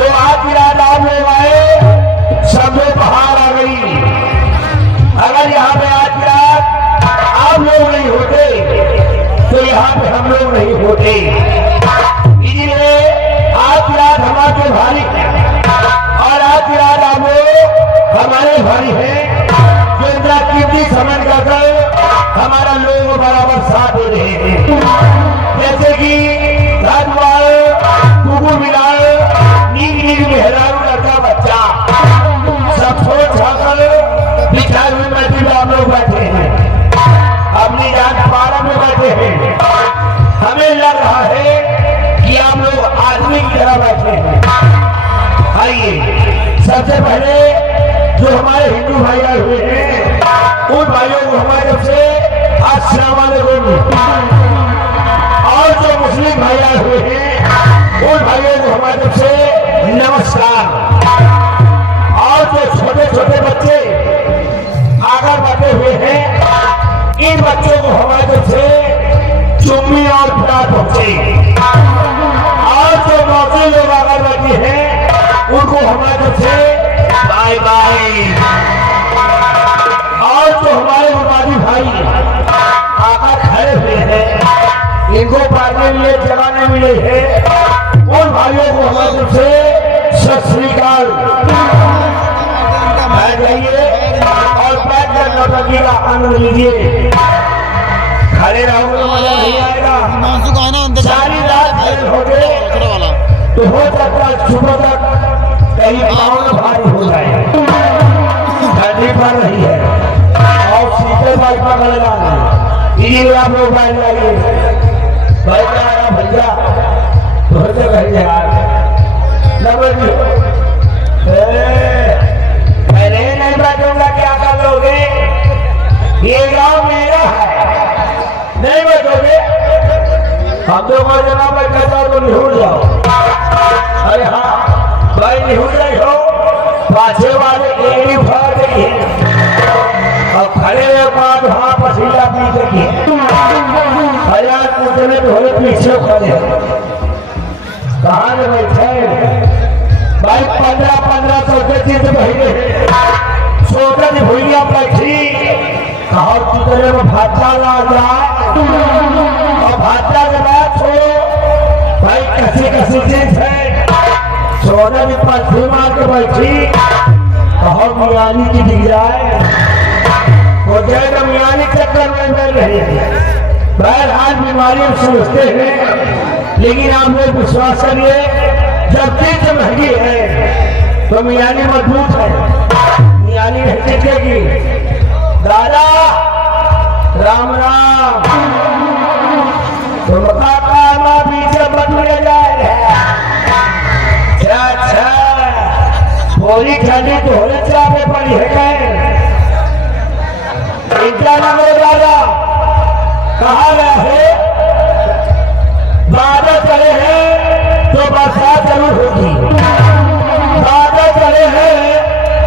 तो आज की रात आप लोग आए, समझो बाहर आ गई। अगर यहाँ पे आज की रात आप लोग नहीं होते तो यहाँ पे हम लोग नहीं होते। इसलिए आज की रात हमारे भारी और आज की रात आप लोग हमारे भारी हैं, जो इतना कीमती समझ कर हमारा लोग बराबर साथ दे रहे हैं। जैसे कि राजवाल कुकू मिलाल नील मेहरारू लड़का बच्चा सब सोच छाकर बिछाई हुई मस्जिद में हम लोग बैठे हैं, अपनी जान पारा में बैठे हैं। हमें लग रहा है कि आप लोग आदमी की तरह बैठे हैं। आइए सबसे पहले जो हमारे हिंदू भाई आए हुए हैं उन भाइयों को हमारे तरफ से अस्सलाम वालेकुम, और जो मुस्लिम भाई आए हुए हैं उन भाइयों को हमारी तरफ से नमस्कार, और जो छोटे छोटे बच्चे आगे बढ़े हुए हैं इन बच्चों को हमारी तरफ से चुम्मी और प्यार पहुंचे, और जो मौके लोग आगे बढ़े हैं उनको हमारी तरफ से बाय बाय, और जो हमारे गुरबानी भाई आकर खड़े हुए हैं इनको पढ़ने के लिए जगह नहीं मिली है, उन भाइयों को हमारी तरफ से सत श्री अकाल। बैठ जाइए और बैठ कर नौटंकी का आनंद लीजिए। खड़े रहोगे तो मजा नहीं आएगा। सारी रात खड़े होगे तो हो सकता है सुबह तक कहीं पाँव भारी हो जाए। ठंडी पड़ रही है और सीधे बाइक पकड़ लाना, इसीलिए आप लोग बैठ जाइए। भैया तो कहीं यार अरे नहीं बैठूंगा, क्या कर लोगे? ये गांव मेरा है, नहीं बैठोगे? हम तो को जना बैठा जाओ तो निहुर जाओ। अरे हाँ भाई निहुर रहे हो, पाछे वाले एड़ी फाड़ गई है और खड़े बाद वहां पसीना पी गई है। हजार पूछने तो हो पीछे खड़े कहाँ से बैठे भाई? 1500 के चिंत महीने सोचत भूलिया बैठी कहा कितने में भाषा ला जाए, और भाषा के बाद छोड़ो भाई कैसी कैसी चीज है। सोने में पंछी मार के बैठी कहा मियानी की दिख जाए, वो जय मियानी चक्कर में बैठ रही है। बहरहाल बीमारी हम सोचते हैं, लेकिन आप लोग विश्वास करिए जब चीज महंगी है तो मियानी मजबूत है, मियानी नहीं टिकेगी। दादा राम राम, तुमका काम पीछे बदले जाए। अच्छा थोड़ी ठंडी तो होने चाहे पड़ी है क्या ना मेरे दादा कहा गया है? बादल करे हैं तो बरसात जरूर होगी, बादल करे हैं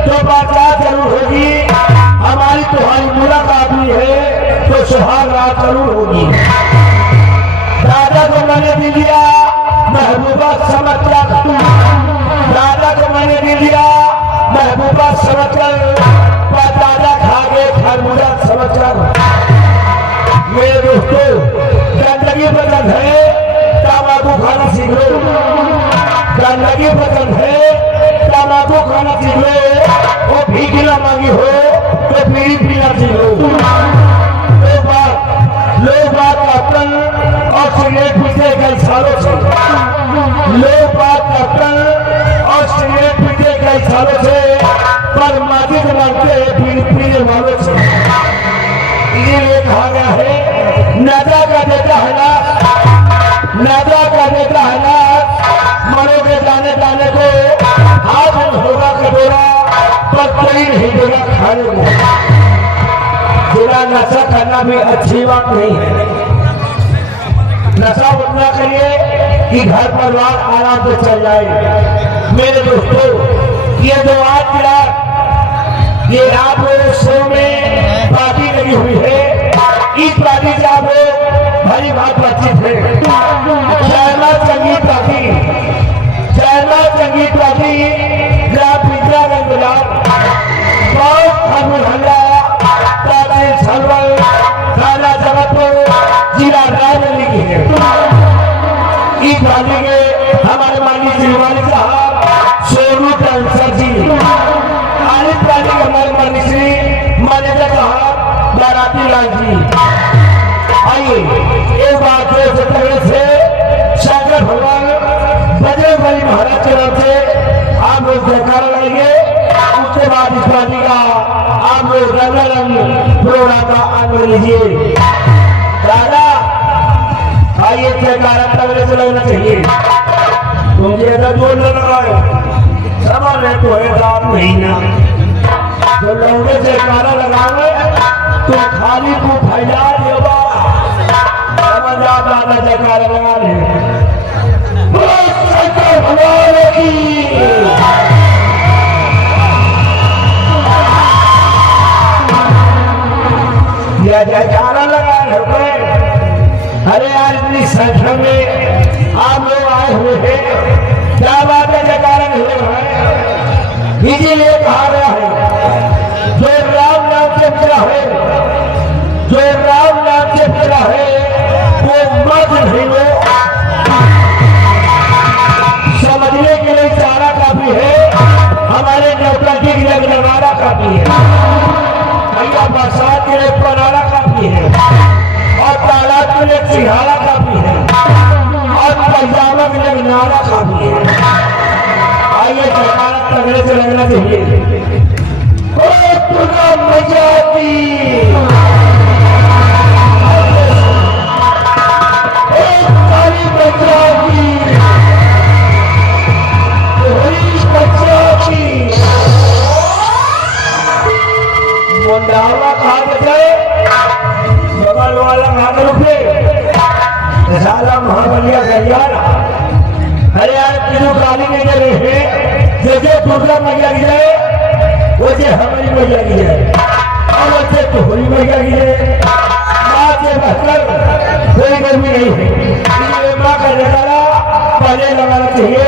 तो बरसात जरूर होगी। हमारी तुम्हारी मुलाकात हुई है तो सुहाग रात जरूर होगी। दादा को मैंने दे दिया महबूबा समझकर, दादा को मैंने दे दिया महबूबा समझकर, दादा खा गए खरबूजा समझकर। मेरे दोस्तों गंदगी पसंद है तम्बाकू खाना सीख लो, गंदगी पसंद है तम्बाकू खाना सीख लो, वो भीख ना मांगी हो तो बीड़ी पीना सीख लो। लोग बात करतन और सिगरेट पीते कई सालों से, लोग बात करतन और सिगरेट पीते कई सालों से, पर मस्जिद लगते बीड़ी पीने वालों से। इसलिए कहा गया है नजा का देता है ना, नजा का देता है ना, मरो के जाने जाने को हाथ होगा कटोरा पर कोई नहीं देगा खाने को। बिना नशा करना भी अच्छी बात नहीं है। नशा उतना करिए कि घर परिवार आराम से चल जाए। मेरे दोस्तों ये जो आज की रात ये आप लोग शो में पार्टी लगी हुई है, इस पार्टी से आप लोग भली बात बातचीत है। जयमा संगीत पार्टी, जयमा गीत वाली ग्राम पिंजरागंज बाजार बहुत फागुन हल्ला तहसील छलवल थाना जगतपुर जिला रायबरेली की है। गीत वाली के हमारे माननीय श्री साहब सोनू कैंसर जी, आलिफ वाली के हमारे माननीय श्री मैनेजर साहब बाराती लाल जी। आइए एक बार जोर से तगड़े से शंकर भगवान बजरंगबली महाराज के नाम से आप लोग जयकारा लगाएंगे। उसके बाद इस पार्टी का आप लोग रंगारंग प्रोग्राम का आनंद लीजिए। दादा आइए जयकारा तगड़े से लगना चाहिए। तुम ज्यादा जोर न लगाओ, समझ तो है रात महीना तो लोगे जयकारा लगाओगे तुम खाली को फैला देगा। दादा जयकारा लगा ले भगवान की। यह जयकारा लगा ले। अरे यार इतनी संख्या में आप लोग आए हुए हैं, क्या बात है जयकारा नहीं लग रहा है? इसीलिए कहा गया है जो राम नाम से पूरा है, जो राम नाम से पूरा है वो मत नहीं हो। समझने के लिए चारा काफी है, हमारे नौटंकी के लिए नगारा काफी है, भैया बरसात के लिए पनारा काफी है, और तालाब के लिए सिंघाड़ा काफी है, और पैजामा के लिए नारा काफी है। आइए जयकारा तगड़े से लगना चाहिए। मुंडावा कहा जाए बगल वाला भाग रुपये साला महाबलिया गलियारा। अरे यार किलो काली में जगह है, जैसे दुर्गा मैया की जाए वैसे हमारी मैया की जाए, और वैसे तोहरी मैया की जाए। माँ से बहकर कोई गर्मी नहीं है, इसलिए माँ का जयकारा पहले लगाना चाहिए।